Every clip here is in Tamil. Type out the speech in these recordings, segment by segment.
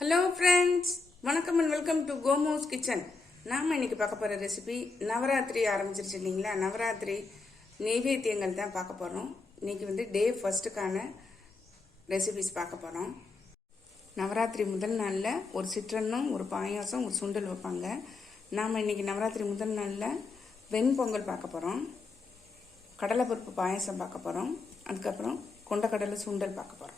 ஹலோ ஃப்ரெண்ட்ஸ் வணக்கம் and welcome to Komos kitchen நாம இன்னைக்கு பார்க்க போகிற ரெசிபி நவராத்திரி ஆரம்பிச்சிருச்சு இல்லைங்களா? நவராத்திரி நெய்வேத்தியங்கள் தான் பார்க்க போகிறோம் இன்னைக்கு வந்து டே ஃபர்ஸ்ட்டுக்கான ரெசிபிஸ் பார்க்க போகிறோம் நவராத்திரி முதல் நாளில் ஒரு சிற்றன்னும் ஒரு பாயாசம் ஒரு சுண்டல் வைப்பாங்க. நாம் இன்னைக்கு நவராத்திரி முதல் நாளில் வெண்பொங்கல் பார்க்க போகிறோம் கடலைப்பருப்பு பாயாசம் பார்க்க போகிறோம் அதுக்கப்புறம் கொண்டக்கடலை சுண்டல் பார்க்க போகிறோம்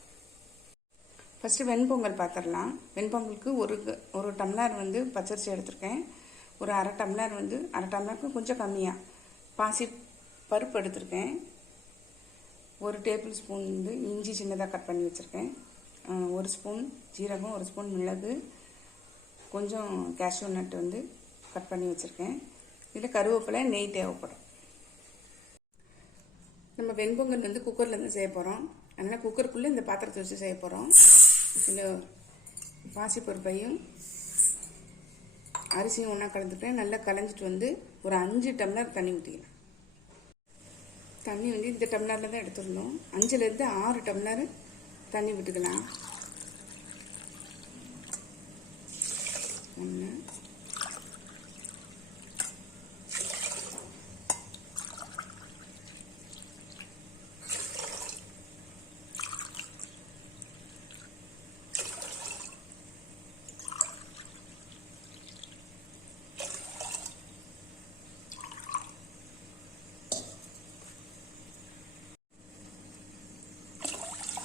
ஃபஸ்ட்டு வெண்பொங்கல் பார்த்துடலாம் வெண்பொங்கலுக்கு ஒரு க- ஒரு டம்ளர் வந்து பச்சரிசி எடுத்திருக்கேன். ஒரு அரை டம்ளர் வந்து அரை டம்ளருக்கு கொஞ்சம் கம்மியாக பாசி பருப்பு எடுத்திருக்கேன். ஒரு டேபிள் ஸ்பூன் வந்து இஞ்சி சின்னதாக கட் பண்ணி வச்சுருக்கேன். ஒரு ஸ்பூன் ஜீரகம் ஒரு ஸ்பூன் மிளகு கொஞ்சம் கேஷ்யூ நட் வந்து கட் பண்ணி வச்சுருக்கேன். இதில் கருவேப்பிலை நெய் தேவைப்படும். நம்ம வெண்பொங்கல் வந்து குக்கர்லேருந்து செய்ய போகிறோம் அதனால் குக்கருக்குள்ளே இந்த பாத்திரத்தை வச்சு செய்ய போகிறோம் இதில் பாசிப்பருப்பையும் அரிசியும் ஒன்றா கலந்துக்கிட்டேன் நல்லா கலைஞ்சிட்டு வந்து ஒரு அஞ்சு டம்ளர் தண்ணி ஊற்றிக்கலாம் தண்ணி வந்து இந்த டம்ளரில் தான் எடுத்துருந்தோம் அஞ்சுலேருந்து ஆறு டம்ளர் தண்ணி விட்டுக்கலாம் ஒன்று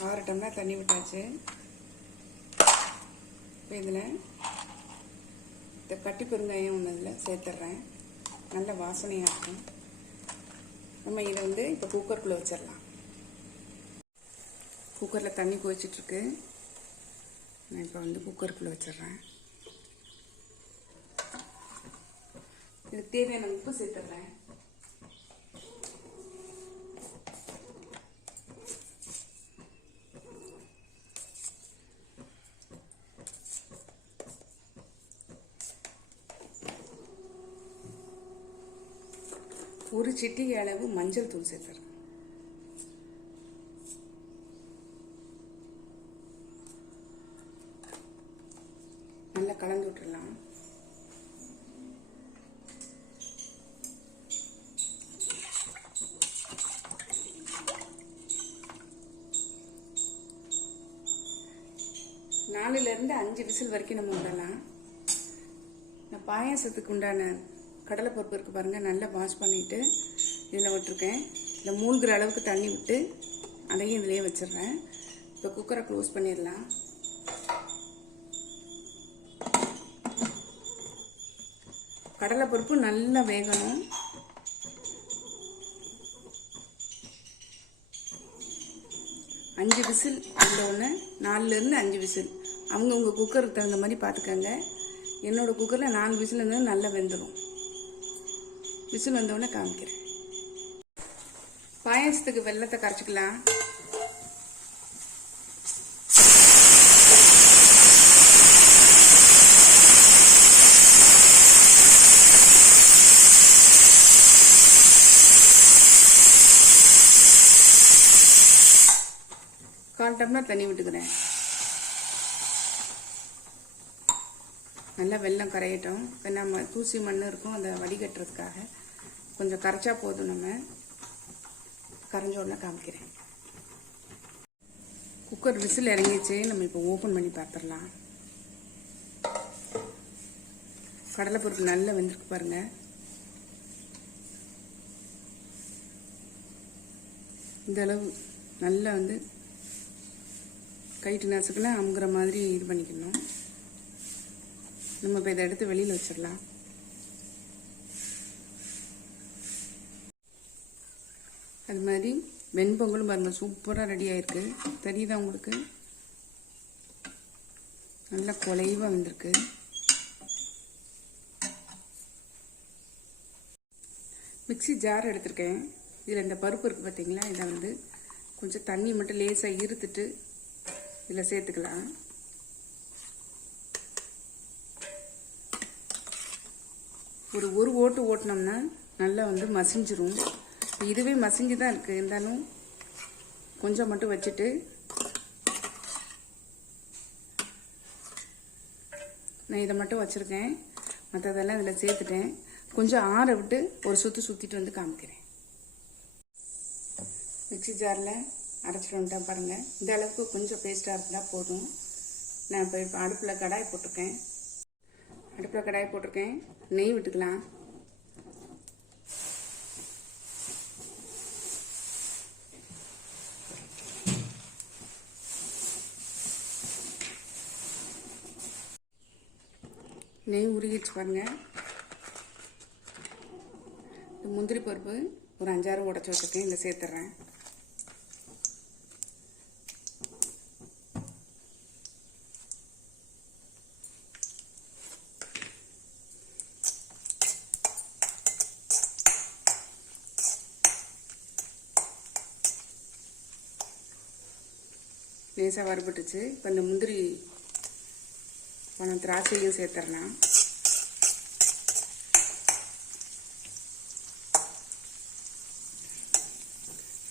ஆறு டம்ளர் தண்ணி விட்டாச்சு. இப்போ இதில் இந்த கட்டி பெருங்காயம் ஒன்று இதில் சேர்த்துட்றேன் நல்ல வாசனையாக இருக்கும். நம்ம இதை வந்து இப்போ குக்கருக்குள்ளே வச்சிடலாம். குக்கரில் தண்ணி கொதிச்சிட்ருக்கு நான் இப்போ வந்து குக்கருக்குள்ளே வச்சிடுறேன். இதுக்கு தேவையான உப்பு சேர்த்துட்றேன் ஒரு சிட்டிகை அளவு மஞ்சள் தூள் சேர்த்துறேன். நல்லா கலந்து விட்டுடலாம். நாலுலேருந்து அஞ்சு விசில் வரைக்கும் நம்ம விடலாம். நான் பாயாசத்துக்கு உண்டான கடலைப்பருப்பு இருக்கு பாருங்கள் நல்லா வாஷ் பண்ணிட்டு இதில் விட்டுருக்கேன். இதில் மூழ்கிற அளவுக்கு தண்ணி விட்டு அதையும் இதிலேயே வச்சிடுறேன். இப்போ குக்கரை க்ளோஸ் பண்ணிடலாம். கடலைப்பருப்பு நல்லா வேகணும். அஞ்சு விசில் வந்தவுடனே நாலுலேருந்து அஞ்சு விசில். அவங்கவுங்க குக்கருக்கு தகுந்த மாதிரி பார்த்துக்கோங்க. என்னோடய குக்கரில் நாலு விசில் இருந்தால் நல்லா வெந்துடும் விசில் வந்தவுடனே காமிக்கிறேன். பாயாசத்துக்கு வெள்ளத்தை கரைச்சிக்கலாம். கால் டம்ளர் தண்ணி விட்டுக்கிறேன். நல்லா வெள்ளம் கரையட்டும். இப்போ நம்ம தூசி மண் இருக்கும் அதை வடிகட்டுறதுக்காக. கொஞ்சம் கரைச்சா போதும் நம்ம. கரைஞ்ச உடனே காமிக்கிறேன். குக்கர் விசில் இறங்கிச்சு நம்ம இப்போ ஓப்பன் பண்ணி பார்த்துடலாம். கடலைப்பருப்பு நல்லா வெந்திருக்கு பாருங்க. இந்த அளவு நல்லா வந்து கைட்டு நசுக்கெல்லாம் அமுகிற மாதிரி இது பண்ணிக்கணும். நம்ம இப்போ இதை எடுத்து வெளியில் வச்சிடலாம். அது மாதிரி வெண்பொங்கலும் பாருங்கள் சூப்பராக ரெடி ஆயிருக்கு. தெரியுதா உங்களுக்கு? நல்லா குலைவாக வந்திருக்கு. மிக்சி ஜார் எடுத்திருக்கேன். இதில் இந்த பருப்பு இருக்குது பார்த்தீங்களா இதை வந்து கொஞ்சம் தண்ணி மட்டும் லேசாக இருத்துட்டு இதில் சேர்த்துக்கலாம். ஒரு ஒரு ஓட்டு ஓட்டினோம்னா நல்லா வந்து மசிஞ்சிரும். இதுவே மசிஞ்சு தான் இருக்குது இருந்தாலும் கொஞ்சம் மட்டும் வச்சுட்டு. நான் இதை மட்டும் வச்சுருக்கேன். மற்றதெல்லாம் இதில் சேர்த்துட்டேன். கொஞ்சம் ஆற விட்டு ஒரு சுற்று சுற்றிட்டு வந்து காமிக்கிறேன். மிக்ஸி ஜாரில் அரைச்சிட்டு வந்துட்டேன் பாருங்கள் இந்த அளவுக்கு கொஞ்சம் பேஸ்ட்டாக இருந்தால் போதும். நான் இப்போ இப்போ அடுப்பில் கடாய் போட்டிருக்கேன். அடுப்பில் கடாய் போட்டிருக்கேன். நெய் விட்டுக்கலாம். நெய் உருகிச்சு பாருங்க. இந்த முந்திரி பருப்பு ஒரு அஞ்சாறு உடச்சி வச்சுருக்கேன். இதில் சேர்த்துட்றேன் லேசாக வறுபட்டுச்சு. இப்போ இந்த முந்திரி கொஞ்சம் திராட்சையும் சேர்த்துடலாம்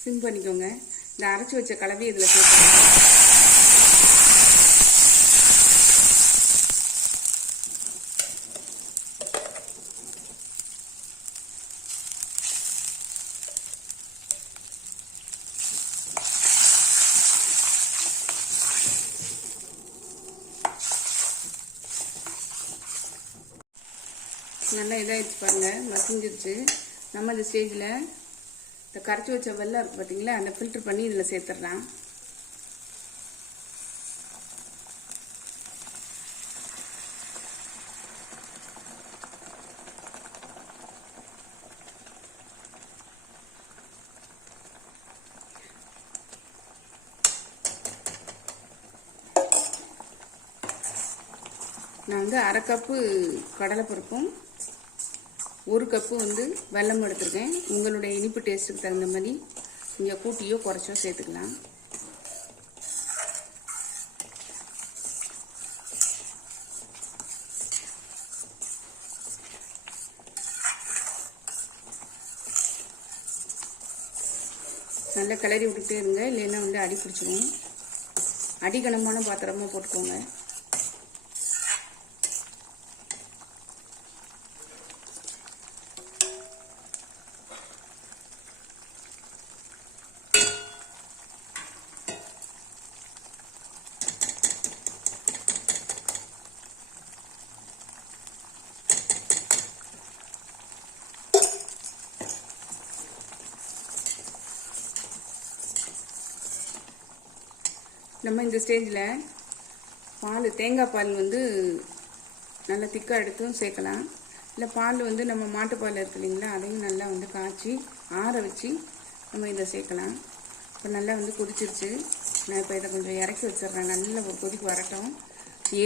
சிம் பண்ணிக்கோங்க இந்த அரைச்சி வச்ச கலவையை இதில் சேர்த்துக்கலாம் நல்லா இதாகிடுச்சு பாருங்கள் மசிஞ்சிருச்சு. நம்ம இந்த ஸ்டேஜில் இந்த கரைச்சி வச்ச வெள்ளம் இருக்குது பார்த்தீங்களா அந்த ஃபில்டர் பண்ணி இதில் சேர்த்துடலாம். நான் வந்து அரை கப்பு கடலைப்பருப்பும் ஒரு கப்பு வந்து வெல்லம் எடுத்திருக்கேன். உங்களுடைய இனிப்பு டேஸ்ட்டுக்கு தகுந்த மாதிரி நீங்கள் கூட்டியோ குறைச்சோ சேர்த்துக்கலாம். நல்லா கிளறி விட்டுட்டே இருங்க. இல்லைன்னா வந்து அடி பிடிச்சிடும் அடிகனமான பாத்திரமாக போட்டுக்கோங்க. நம்ம இந்த ஸ்டேஜில் பால் தேங்காய் பால் வந்து நல்லா திக்காக எடுத்தும் சேர்க்கலாம். இல்லை பால் வந்து நம்ம மாட்டுப்பால் இருக்கு இல்லைங்களா அதையும் நல்லா வந்து காய்ச்சி ஆற வச்சு நம்ம இதை சேர்க்கலாம். இப்போ நல்லா வந்து கொதிச்சிருச்சு. நான் இப்போ இதை கொஞ்சம் இறக்கி வச்சிடுறேன். நல்ல ஒரு கொதிக்கு வரட்டும்.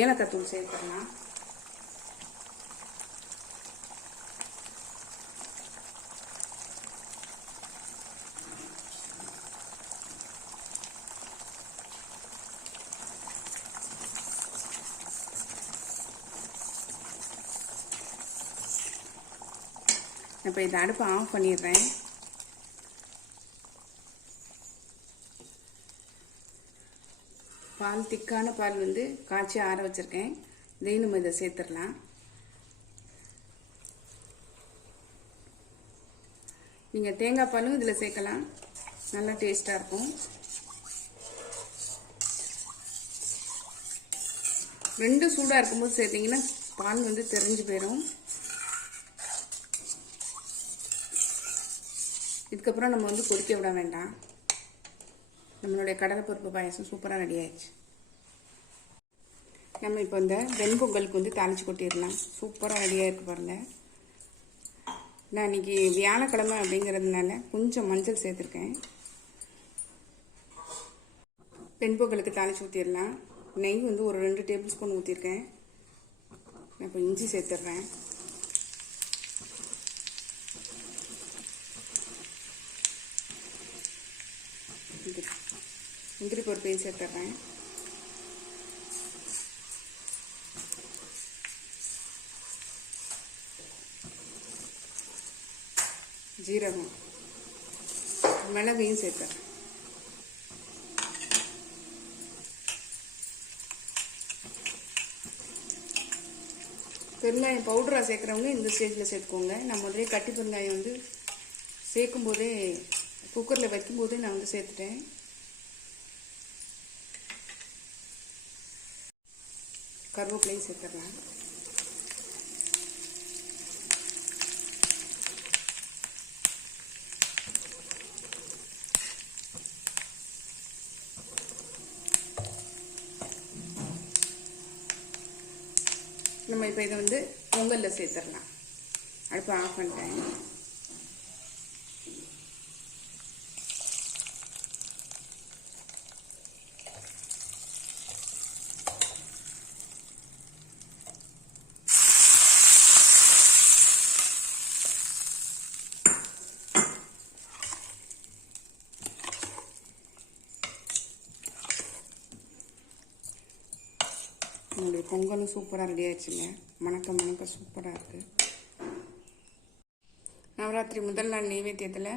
ஏலக்காய் தூள் சேர்த்துடலாம். இப்போ இந்த அடுப்பை ஆஃப் பண்ணிடுறேன். பால் திக்கான பால் வந்து காய்ச்சி ஆற வச்சுருக்கேன். இதையும் நம்ம இதை சேர்த்துடலாம். நீங்கள் தேங்காய் பாலும் இதில் சேர்க்கலாம். நல்லா டேஸ்ட்டாக இருக்கும். ரெண்டும் சூடாக இருக்கும்போது சேர்த்திங்கன்னா பால் வந்து தெரிஞ்சு போயிடும் இதுக்கப்புறம் நம்ம வந்து கொதிக்க விட வேண்டாம். நம்மளுடைய கடலைப்பருப்பு பாயசம் சூப்பராக ரெடி ஆயிடுச்சு. நம்ம இப்போ இந்த வெண்பொங்கலுக்கு வந்து தாளிச்சு கொட்டிடலாம். சூப்பராக ரெடியாக இருக்கு பாருங்கள் நான் இன்னைக்கு வியாழக்கிழமை அப்படிங்கிறதுனால கொஞ்சம் மஞ்சள் சேர்த்துருக்கேன். வெண்பொங்கலுக்கு தாளிச்சு ஊற்றிடலாம் நெய் வந்து ஒரு ரெண்டு டேபிள் ஸ்பூன் ஊற்றிருக்கேன் நான் இப்போ இஞ்சி சேர்த்துட்றேன். முந்திரி பருப்பையும் சேர்த்துட்றேன் ஜீரகம். மிளகையும் சேர்த்துறேன். பெருங்காயம் பவுடராக சேர்க்குறவங்க இந்த ஸ்டேஜில் சேர்த்துக்கோங்க. நான் முதலே கட்டி பெருங்காயம் வந்து சேர்க்கும்போதே குக்கரில் வைக்கும்போதே நான் வந்து சேர்த்துட்டேன். கருவேப்பிலையும் சேர்த்துடலாம். நம்ம இப்போ இதை வந்து பொங்கலில் சேர்த்துடலாம். அடுப்பு ஆஃப் பண்ணிட்டேன். நம்மளுடைய பொங்கலும் சூப்பராக ரெடி ஆயிடுச்சுங்க. மணக்க மணக்க சூப்பராக இருக்குது நவராத்திரி முதல் நாள் நைவேத்தியத்தில்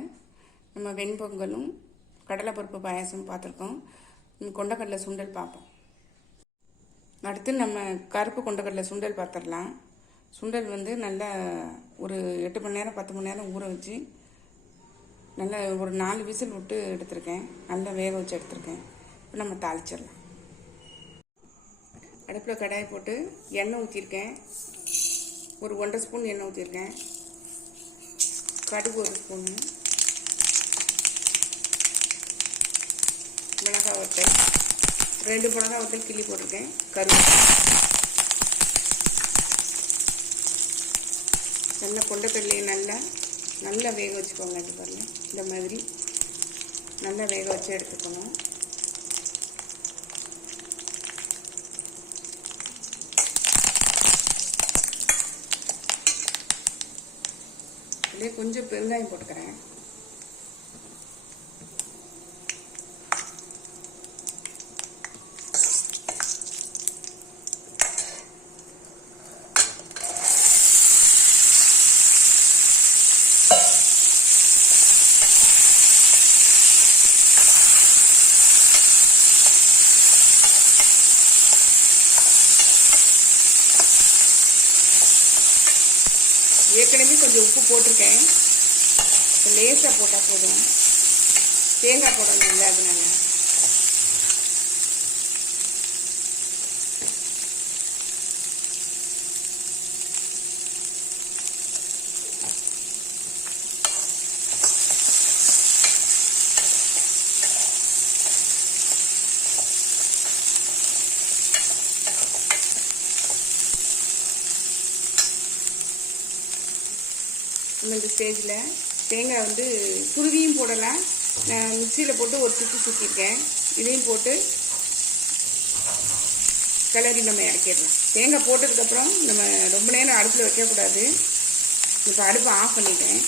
நம்ம வெண்பொங்கலும் கடலைப்பருப்பு பாயாசம் பார்த்துருக்கோம். கொண்டக்கடலை சுண்டல் பார்ப்போம். அடுத்து நம்ம கருப்பு கொண்டக்கடலை சுண்டல் பார்த்துடலாம். சுண்டல் வந்து நல்லா ஒரு எட்டு மணி நேரம் பத்து மணி நேரம் ஊற வச்சு நல்லா ஒரு நாலு விசில் விட்டு எடுத்திருக்கேன். நல்லா வேக வச்சு எடுத்திருக்கேன். இப்போ நம்ம தாளிச்சிடலாம். அடுப்பில் கடாய் போட்டு எண்ணெய் ஊற்றிருக்கேன். ஒரு ஒன்றரை ஸ்பூன் எண்ணெய் ஊற்றிருக்கேன். கடுகு ஒரு ஸ்பூனு. மிளகாய் வத்தல். ரெண்டு மிளகாய் வத்தல் கிள்ளி போட்டிருக்கேன். கருவேப்பிலை. நல்லா கொண்டக்கடலையை நல்லா நல்லா வேக வச்சுக்கோங்க இது பாருங்கள் இந்த மாதிரி நல்லா வேக வச்சு எடுத்துக்கணும். இதுலேயே கொஞ்சம் பெருங்காயம் போட்டுக்கிறேன். கொஞ்சம் உப்பு போட்டிருக்கேன். லேசாக போட்டால் போதும். தேங்காய் போடணும்ல அதனால. நம்ம இந்த ஸ்டேஜில் தேங்காய் வந்து துருவியும் போடலாம் நான் மிக்சியில் போட்டு ஒரு சுற்றி சுற்றிருக்கேன் இதையும் போட்டு கிளறி நம்ம இறக்கிடலாம். தேங்காய் போட்டதுக்கப்புறம் நம்ம ரொம்ப நேரம் அடுப்பில் வைக்கக்கூடாது. இப்போ அடுப்பை ஆஃப் பண்ணிட்டேன்.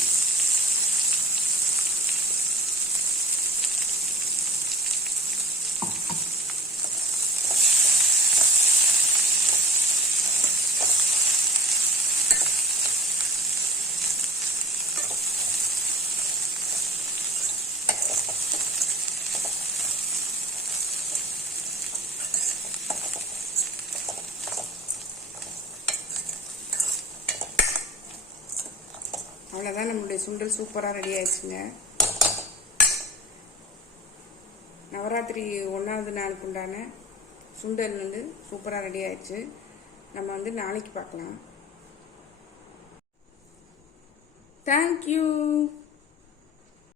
அவ்வளோதான் நம்மளுடைய சுண்டல் சூப்பராக ரெடி ஆயிடுச்சுங்க. நவராத்திரி ஒன்றாவது நாளுக்கு உண்டான சுண்டல் வந்து சூப்பராக ரெடி ஆயிடுச்சு. நம்ம வந்து நாளைக்கு பார்க்கலாம். தேங்க்யூ